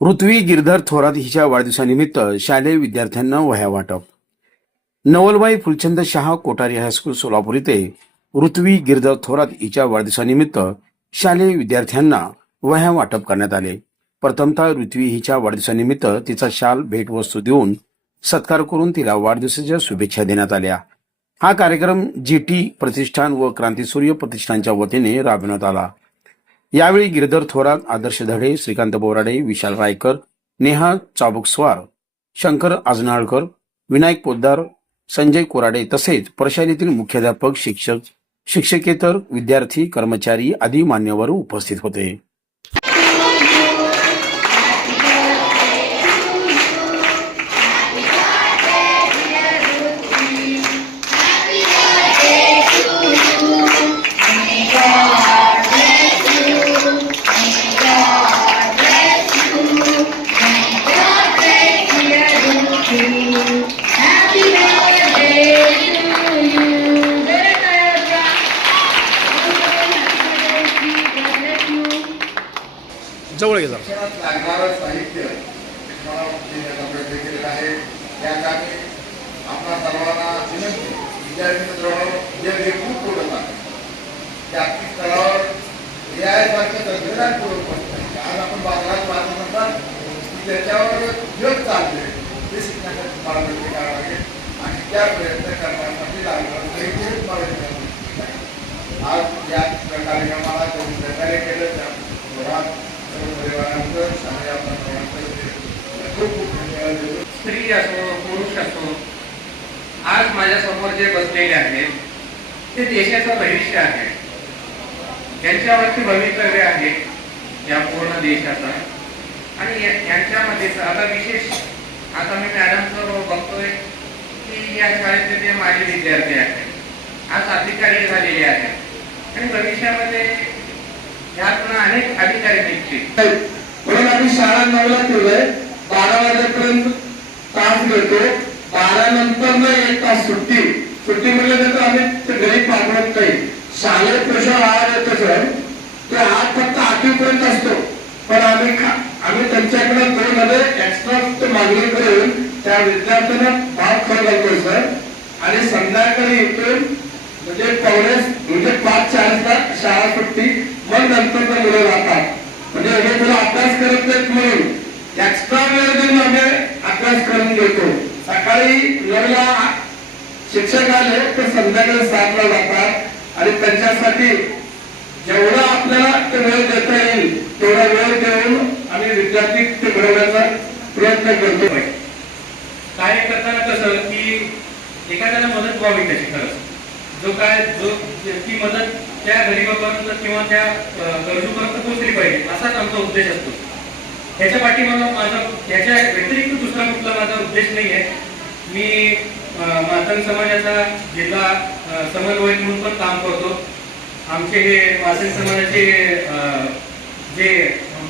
ऋत्वी गिरधर थोरात हिच्या वाढदिवसानिमित्त शालेय विद्यार्थ्यांना वह्या वाटप. नवलबाई फुलचंद शाह कोठारी हायस्कूल सोलापूर येथे ऋत्वी गिरधर थोरात हिच्या वाढदिवसानिमित्त शालेय विद्यार्थ्यांना वह्या वाटप करण्यात आले. प्रथमतः ऋत्वी हिच्या वाढदिवसानिमित्त तिचा शाल भेटवस्तू देऊन सत्कार करून तिला वाढदिवसाच्या शुभेच्छा देण्यात आल्या. हा कार्यक्रम जीटी प्रतिष्ठान व क्रांतीसूर्य प्रतिष्ठानच्या वतीने राबविण्यात आला. यावेळी गिरधर थोरात, आदर्श धडे, श्रीकांत बोराडे, विशाल रायकर, नेहा चाबुकस्वार, शंकर आजनाळकर, विनायक पोद्दार, संजय कोराडे तसेच प्रशालेतील मुख्याध्यापक, शिक्षक, शिक्षकेतर, विद्यार्थी, कर्मचारी आदी मान्यवर उपस्थित होते. जवळ गेला लागणारं साहित्य देखील आहे. या कामी आपल्या सर्वांना विनंती, विद्यार्थी मित्रांनो, जे रेकूट बोलत आहे जागतिक स्तरावर यासारखं तंत्रज्ञान पूर्ण पडतं. आज आपण बाजारात पाहतो म्हणतात की त्याच्यावर योग चालले ते शिकण्यासाठी तुम्हाला प्रयत्न करावा लागेल आणि त्या प्रयत्न करण्यासाठी लागणारं साहित्य तुम्हाला आज या कार्यक्रमाला तुम्ही सहकार्य केलं त्या स्त्री असो पुरुष असो, आज माझ्या समोर जे बसलेले आहेत ते देशाचं भविष्य आहे, ज्यांच्यावरती भवितव्य आहे या पूर्ण देशाचा. आणि यांच्यामध्ये आता विशेष आता मी मॅडमचं बघतोय की या शाळेतले ते माझे विद्यार्थी आहेत, आज अधिकारी झालेले आहेत आणि भविष्यामध्ये यातून अनेक अधिकारी निघतील. म्हणून आम्ही शाळा 9 ला ठेवलंय, 12 वाजेपर्यंत तास घेतो, 12 नंतर 1 तास सुट्टी मिळाल्यानंतर आम्ही घरी पाठवत नाही. शालेय प्रश्न आहार येतो सर, ते आज फक्त 8वी पर्यंत असतो, पण आम्ही त्यांच्याकडे 2 मध्ये एक्स्ट्रा मागणी करून त्या विद्यार्थ्यांना भाग खाऊ घालतो सर. आणि संध्याकाळी इथून म्हणजे 5:40ला शाळा सुट्टी, मग नंतर मुलं राहतात. म्हणजे हे मुलं अभ्यास करत नाहीत म्हणून एक्स्ट्रा वेळ देऊन आम्ही अभ्यास करून घेतो. सकाळी 9ला शिक्षक आले तर संध्याकाळी 7ला जातात आणि त्यांच्यासाठी जेवढा आपल्याला ते वेळ देता येईल तेवढा वेळ देऊन आम्ही विद्यार्थी ते घडवण्याचा प्रयत्न करतो. कार्य करताना कसं की एखाद्याला मदत व्हावी त्याची, खरंच जो ती मदत त्या गरीबापर्यंत किंवा त्या गरजूपर्यंत पोहोचली पाहिजे असाच आमचा उद्देश असतो. ह्याच्या पाठीमागं माझा याच्या व्यतिरिक्त दुसरा कुठला माझा उद्देश नाही आहे. मी मातंग समाजाचा जिल्हा समन्वयक म्हणून पण काम करतो. आमचे हे मातंग समाजाचे जे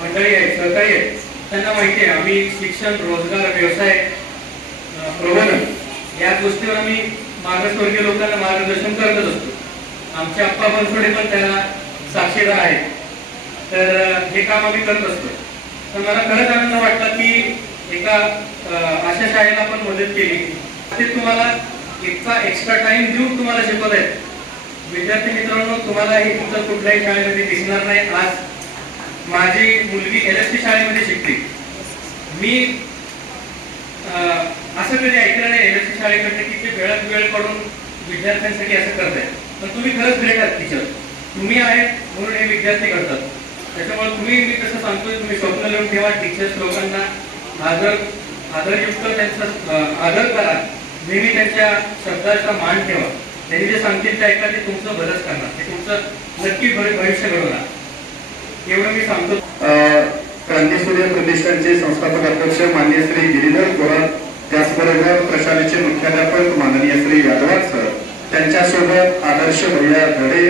मंडळी आहेत, सहकारी आहेत, त्यांना माहिती आहे आम्ही शिक्षण, रोजगार, व्यवसाय, प्रबोधन या गोष्टीवर आम्ही मागासवर्गीय लोकांना मार्गदर्शन करतच असतो. आमचे अप्पा बनसोडे पण त्याला साक्षीदार आहेत. तर हे काम आम्ही करत असतो. तर मला खरंच आनंद वाटला की एका अशा शाळेला आपण मदत केली. ते तुम्हाला इतका एक्स्ट्रा टाइम देऊन तुम्हाला शिकवत आहेत. विद्यार्थी मित्रांनो, तुम्हाला हे तुमचं कुठल्याही शाळेमध्ये दिसणार नाही. आज माझी मुलगी LST शाळेमध्ये शिकते. मी असं कधी ऐकलं नाही LST शाळेकडे की ते वेळात वेळ काढून विद्यार्थ्यांसाठी असं करताय. पण तुम्ही खरंच ग्रेट आहात टीचर, तुम्ही आहेत म्हणून हे विद्यार्थी करतात. त्याच्यामुळे मी कसं सांगतोय, तुम्ही स्वप्न लिहून ठेवा. टीचर्स लोकांना आदरयुक्त त्यांचा आदर करा, नेहमी त्यांच्या शब्दाचा मान ठेवा. त्यांनी जे सांगतील ते ऐका, ते तुमचं बरंच करणार, ते तुमचं नक्की भविष्य घडवणार, एवढं मी सांगतो. क्रांतीसूर्य प्रतिष्ठानचे संस्थापक अध्यक्ष माननीय श्री गिरीधर थोरात, त्याचबरोबर प्रशालेचे मुख्याध्यापक माननीय श्री यादवार सर, त्यांच्यासोबत आदर्श भैया धडे,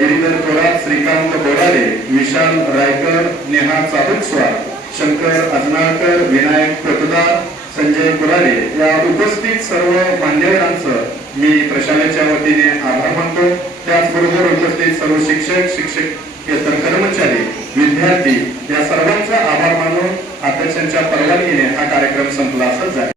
गिरीधर थोरात, श्रीकांत बोराडे, विशाल रायकर, नेहा चाबुकस्वार, शंकर आजनाळकर, विनायक पोद्दार, संजय कोराडे या उपस्थित सर्व मान्यवरांचं मी प्रशालेच्या वतीने आभार मानतो. त्याचबरोबर उपस्थित सर्व शिक्षक, शिक्षकेतर कर्मचारी, विद्यार्थी या सर्वांचा आभार मानून अध्यक्षांच्या परवानगीने हा कार्यक्रम संपला असं जाहीर